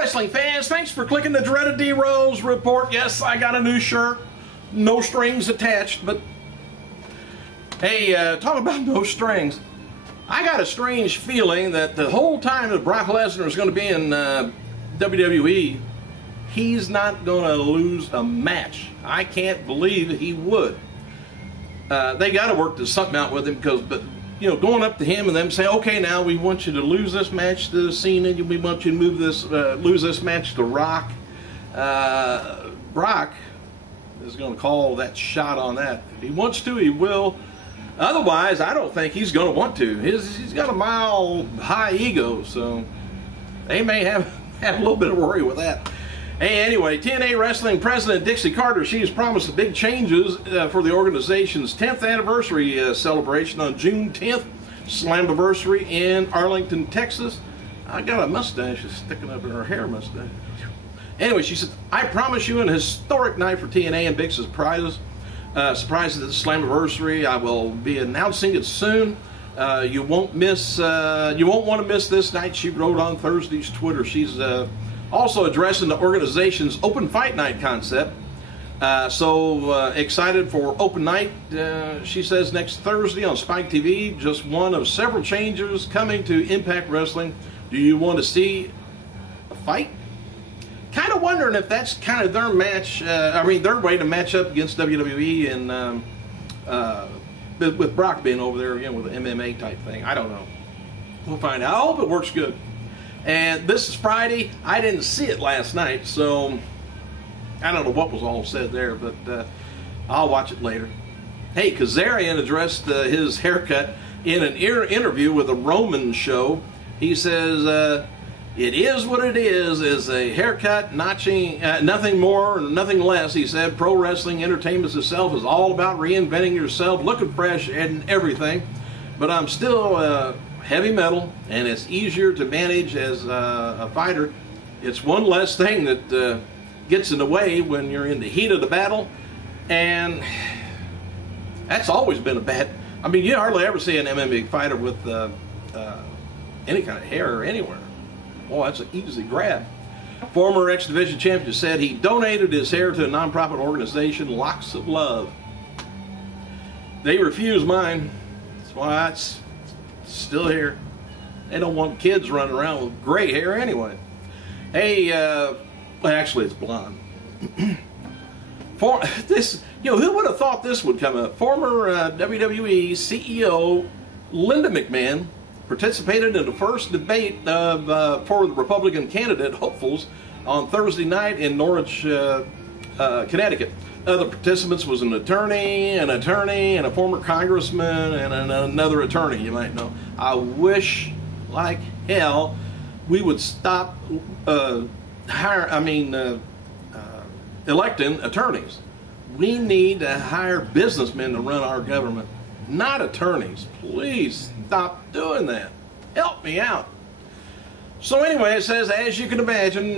wrestling fans, thanks for clicking the dreaded D-Rose report. Yes, I got a new shirt. No strings attached, but hey, talk about no strings. I got a strange feeling that the whole time that Brock Lesnar is going to be in WWE, he's not going to lose a match. I can't believe he would. They got to work something out with him because, you know, going up to him and them saying, okay, now we want you to lose this match to Cena, and we want you to lose this match to Rock. Brock is going to call that shot on that. If he wants to, he will. Otherwise, I don't think he's going to want to. He's got a mile high ego, so they may have a little bit of worry with that. Hey, anyway, TNA Wrestling President Dixie Carter, she has promised big changes for the organization's 10th anniversary celebration on June 10th, Slammiversary in Arlington, Texas. I got a mustache sticking up in her hair mustache. Anyway, she said, I promise you an historic night for TNA and big surprises. Surprises at the Slammiversary. I will be announcing it soon. You won't want to miss this night, she wrote on Thursday's Twitter. She's also addressing the organization's open fight night concept. So excited for open night, she says, next Thursday on Spike TV. Just one of several changes coming to Impact Wrestling. Do you want to see a fight? Kind of wondering if that's kind of their match, their way to match up against WWE and with Brock being over there again with an MMA type thing. I don't know. We'll find out. I hope it works good. And this is Friday. I didn't see it last night, so I don't know what was all said there, but I'll watch it later. Hey, Kazarian addressed his haircut in an interview with a Roman show. He says, it is what it is a haircut, nothing more, nothing less. He said, pro wrestling entertainment itself is all about reinventing yourself, looking fresh and everything. But I'm still heavy metal, and it's easier to manage as a fighter. It's one less thing that gets in the way when you're in the heat of the battle, and that's always been a bad. I mean, you hardly ever see an MMA fighter with any kind of hair anywhere. Well, that's an easy grab. Former X Division champion said he donated his hair to a nonprofit organization, Locks of Love. They refused mine. That's why it's still here. They don't want kids running around with gray hair anyway. Hey, well, actually it's blonde. Who would have thought this would come up? Former WWE CEO Linda McMahon participated in the first debate for the Republican candidate hopefuls on Thursday night in Norwich, Connecticut. Other participants was an attorney, and a former congressman, and another attorney, you might know. I wish like hell we would stop electing attorneys. We need to hire businessmen to run our government, not attorneys. Please stop doing that. Help me out. So anyway, it says, as you can imagine,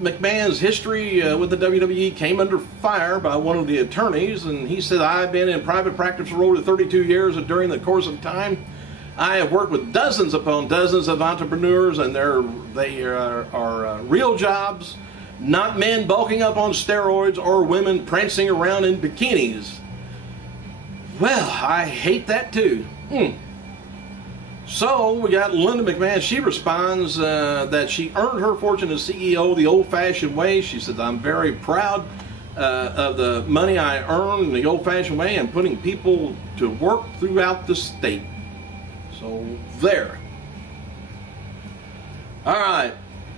McMahon's history with the WWE came under fire by one of the attorneys, and he said, I've been in private practice for over 32 years, and during the course of time, I have worked with dozens upon dozens of entrepreneurs, and they are real jobs, not men bulking up on steroids or women prancing around in bikinis. Well, I hate that too. So we got Linda McMahon. She responds that she earned her fortune as CEO the old-fashioned way. She says, I'm very proud of the money I earned the old-fashioned way and putting people to work throughout the state. So there. All right.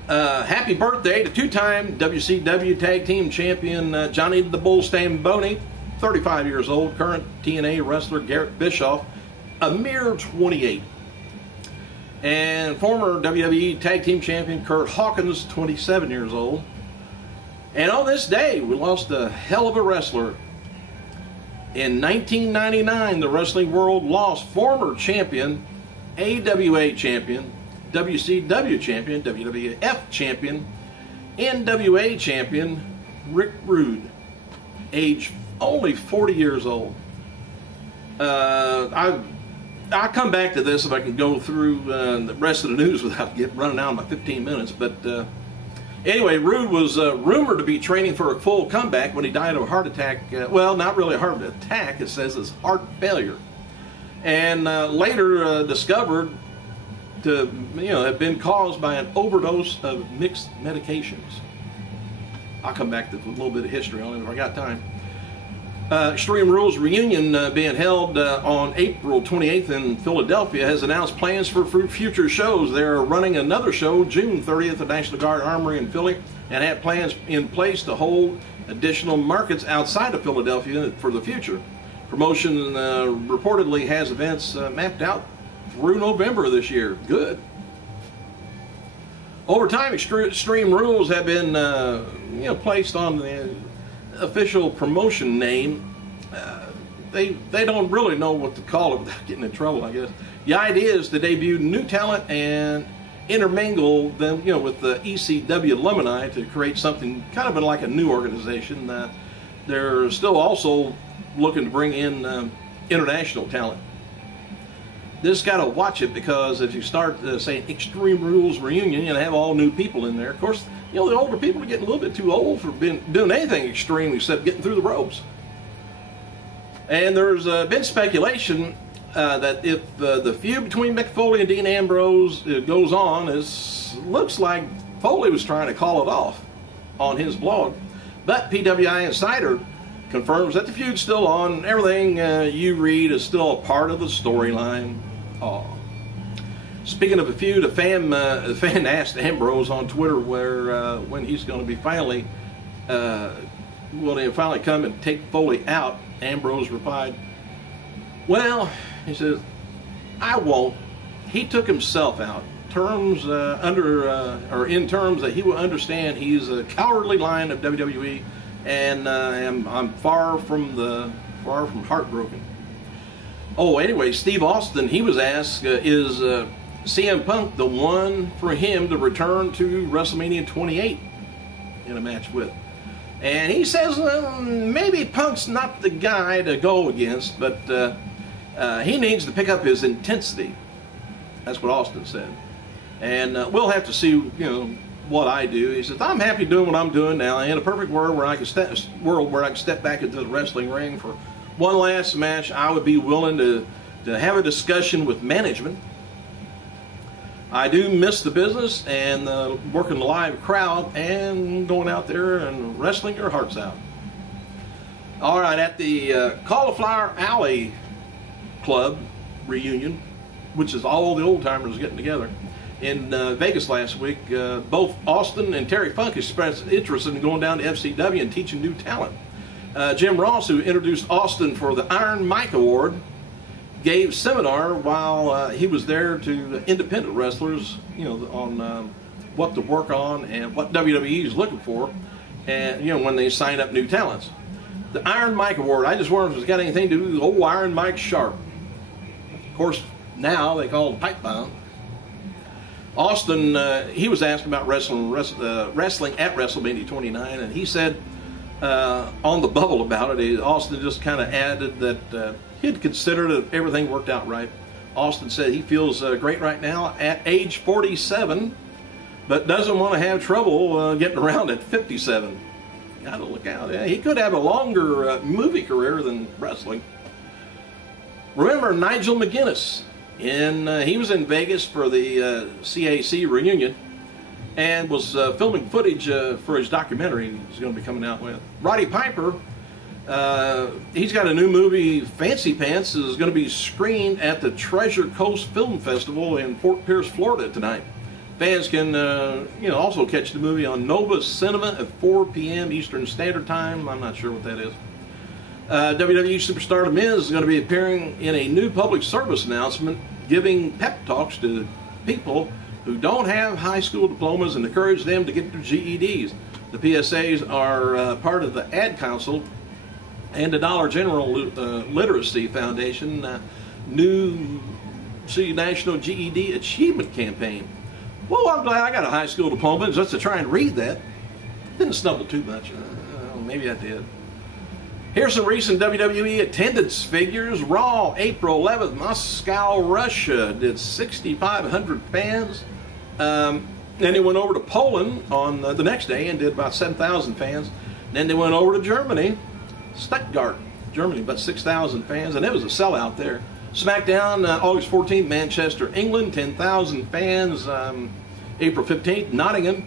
Happy birthday to two-time WCW Tag Team Champion Johnny the Bull Stamboni, 35 years old, current TNA wrestler Garrett Bischoff, a mere 28. And former WWE Tag Team Champion Kurt Hawkins, 27 years old. And on this day, we lost a hell of a wrestler. In 1999, the wrestling world lost former champion, AWA champion, WCW champion, WWF champion, NWA champion, Rick Rude, age only 40 years old. I'll come back to this if I can go through the rest of the news without running out of my 15 minutes. But Anyway, Rude was rumored to be training for a full comeback when he died of a heart attack. Well, not really a heart attack. It says it's heart failure. And later discovered to have been caused by an overdose of mixed medications. I'll come back to a little bit of history on it if I got time. Extreme Rules reunion being held on April 28th in Philadelphia has announced plans for future shows. They're running another show June 30th at National Guard Armory in Philly and have plans in place to hold additional markets outside of Philadelphia for the future. Promotion reportedly has events mapped out through November of this year. Good. Over time, Extreme Rules have been placed on the official promotion name. They don't really know what to call it without getting in trouble, I guess. The idea is to debut new talent and intermingle them, with the ECW alumni to create something kind of like a new organization. They're still also looking to bring in international talent. This got to watch it, because if you start saying Extreme Rules reunion and have all new people in there, of course, the older people are getting a little bit too old for doing anything extreme except getting through the ropes. And there's been speculation that if the feud between Mick Foley and Dean Ambrose goes on, it looks like Foley was trying to call it off on his blog. But PWI Insider confirms that the feud's still on. Everything you read is still a part of the storyline. Oh. Speaking of a feud, a fan asked Ambrose on Twitter when he's going to be finally, will he finally come and take Foley out. Ambrose replied, well, he says, I won't. He took himself out. In terms that he will understand, he's a cowardly lion of WWE, and I'm far from heartbroken. Oh, anyway, Steve Austin, he was asked, is CM Punk the one for him to return to WrestleMania 28 in a match with? And he says maybe Punk's not the guy to go against, but he needs to pick up his intensity. That's what Austin said. And we'll have to see, what I do. He says, I'm happy doing what I'm doing now. In a perfect world where I can step back into the wrestling ring for one last match, I would be willing to have a discussion with management. I do miss the business and working the live crowd and going out there and wrestling your hearts out. All right, at the Cauliflower Alley Club reunion, which is all the old timers getting together in Vegas last week, both Austin and Terry Funk expressed interest in going down to FCW and teaching new talent. Jim Ross, who introduced Austin for the Iron Mike Award, gave seminar while he was there to independent wrestlers, on what to work on and what WWE is looking for, and when they sign up new talents. The Iron Mike Award, I just wonder if it's got anything to do with old Iron Mike Sharp. Of course, now they call it Pipe Bomb. Austin, he was asked about wrestling at WrestleMania 29, and he said on the bubble about it, Austin just kind of added that he'd considered it if everything worked out right. Austin said he feels great right now at age 47, but doesn't want to have trouble getting around at 57. Gotta look out. Yeah, he could have a longer movie career than wrestling. Remember Nigel McGuinness? He was in Vegas for the CAC reunion and was filming footage for his documentary he's going to be coming out with. Roddy Piper, he's got a new movie, Fancy Pants, is going to be screened at the Treasure Coast Film Festival in Fort Pierce, Florida tonight. Fans can also catch the movie on Nova Cinema at 4 p.m. Eastern Standard Time. I'm not sure what that is. WWE superstar The Miz is going to be appearing in a new public service announcement giving pep talks to people who don't have high school diplomas and encourage them to get their GEDs. The PSAs are part of the Ad Council and the Dollar General Literacy Foundation new National GED Achievement Campaign. Well, I'm glad I got a high school diploma just to try and read that. Didn't stumble too much. Maybe I did. Here's some recent WWE attendance figures. Raw, April 11th, Moscow, Russia, did 6,500 fans. Then they went over to Poland on the next day and did about 7,000 fans. Then they went over to Germany, Stuttgart, Germany, about 6,000 fans, and it was a sellout there. SmackDown, August 14th, Manchester, England, 10,000 fans. April 15th, Nottingham,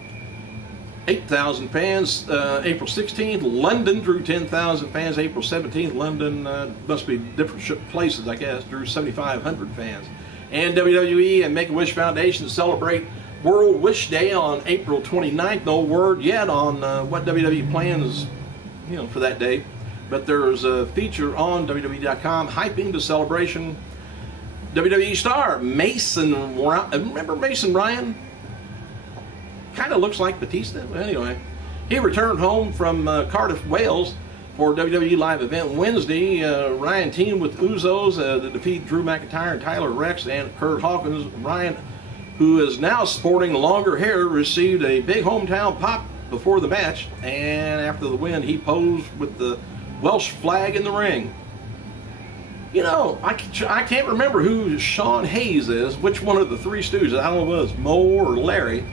8,000 fans. April 16th, London drew 10,000 fans. April 17th, London, must be different places, I guess, drew 7,500 fans. And WWE and Make-A-Wish Foundation celebrate World Wish Day on April 29th. No word yet on what WWE plans, for that day. But there's a feature on WWE.com hyping the celebration. WWE star Mason, remember Mason Ryan? Kind of looks like Batista. Well, anyway, he returned home from Cardiff, Wales for WWE live event Wednesday. Ryan teamed with Usos to defeat Drew McIntyre and Tyler Rex and Kurt Hawkins. Ryan, who is now sporting longer hair, received a big hometown pop before the match, and after the win, he posed with the Welsh flag in the ring. I can't remember who Sean Hayes is, which one of the Three Stooges. I don't know if it was Mo or Larry.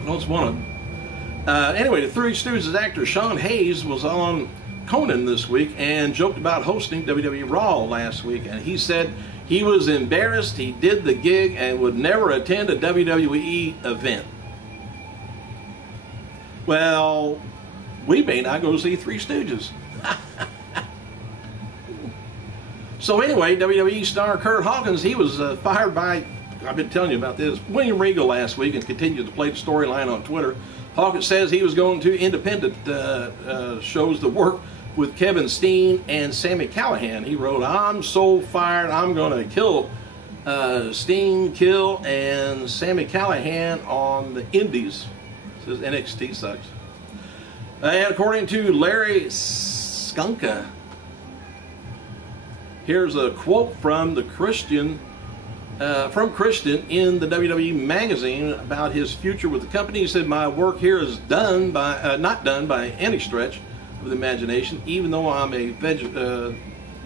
I know it's one of them. Anyway, the Three Stooges actor Sean Hayes was on Conan this week and joked about hosting WWE Raw last week, and he said he was embarrassed he did the gig and would never attend a WWE event. Well, we may not go see Three Stooges. So anyway, WWE star Kurt Hawkins, he was fired by, I've been telling you about this, William Regal last week, and continued to play the storyline on Twitter. Hawkins says he was going to independent shows to work with Kevin Steen and Sami Callihan. He wrote, "I'm so fired, I'm going to kill Steen, Kill, and Sami Callihan on the Indies." Says NXT sucks. And according to Larry Skunka, here's a quote from Christian in the WWE magazine about his future with the company. He said, "My work here is done by not done by any stretch of the imagination. Even though I'm a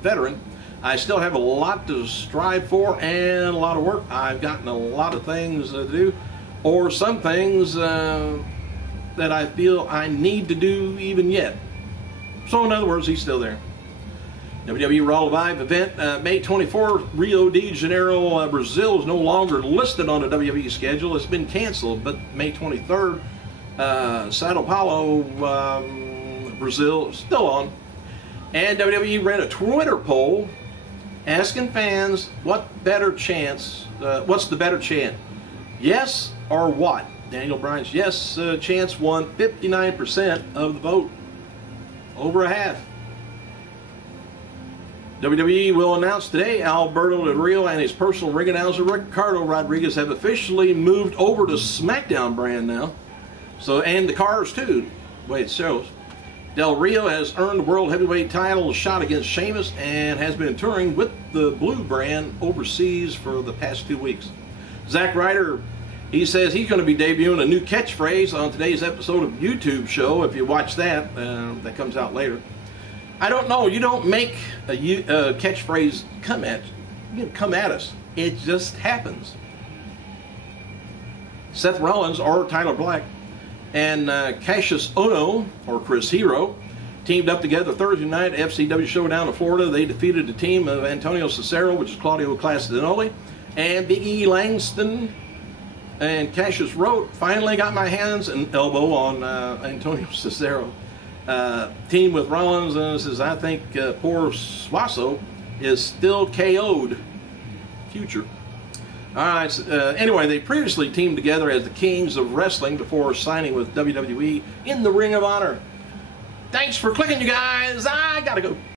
veteran, I still have a lot to strive for and a lot of work. I've gotten a lot of things to do, or some things that I feel I need to do even yet." So in other words, he's still there. WWE Raw Live event, May 24th, Rio de Janeiro, Brazil is no longer listed on the WWE schedule. It's been canceled, but May 23rd, Sao Paulo, Brazil, still on. And WWE ran a Twitter poll asking fans what's the better chance, yes or what? Daniel Bryan's yes chance won 59% of the vote, over a half. WWE will announce today Alberto Del Rio and his personal ring announcer Ricardo Rodriguez have officially moved over to SmackDown brand now. So, and the Cars too, the way it shows. Del Rio has earned the World Heavyweight title shot against Sheamus and has been touring with the Blue brand overseas for the past 2 weeks. Zack Ryder, he says he's going to be debuting a new catchphrase on today's episode of YouTube show. If you watch that, that comes out later. I don't know. You don't make a catchphrase come at us. It just happens. Seth Rollins or Tyler Black and Cassius Ohno or Chris Hero teamed up together Thursday night at FCW Showdown in Florida. They defeated the team of Antonio Cesaro, which is Claudio Castagnoli, and Big E Langston. And Cassius wrote, "Finally got my hands and elbow on Antonio Cesaro. Team with Rollins," and says, "I think poor Swasso is still KO'd." Future. All right. Anyway, they previously teamed together as the Kings of Wrestling before signing with WWE in the Ring of Honor. Thanks for clicking, you guys. I gotta go.